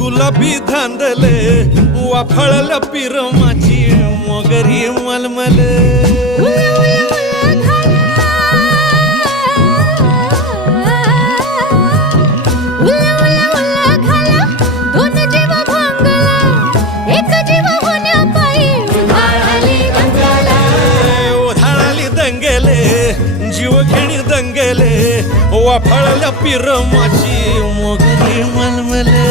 गुलाबी धांदले वाफळल्या पिरमाची मोगरी मलमल जीवघेणी दंगेले वाफळल्या पिरमाची मोगरी मलमले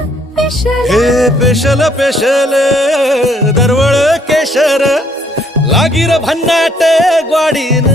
हे पेशल पेशल दरवळ केशर लागीर भन्नाट ग्वाडीन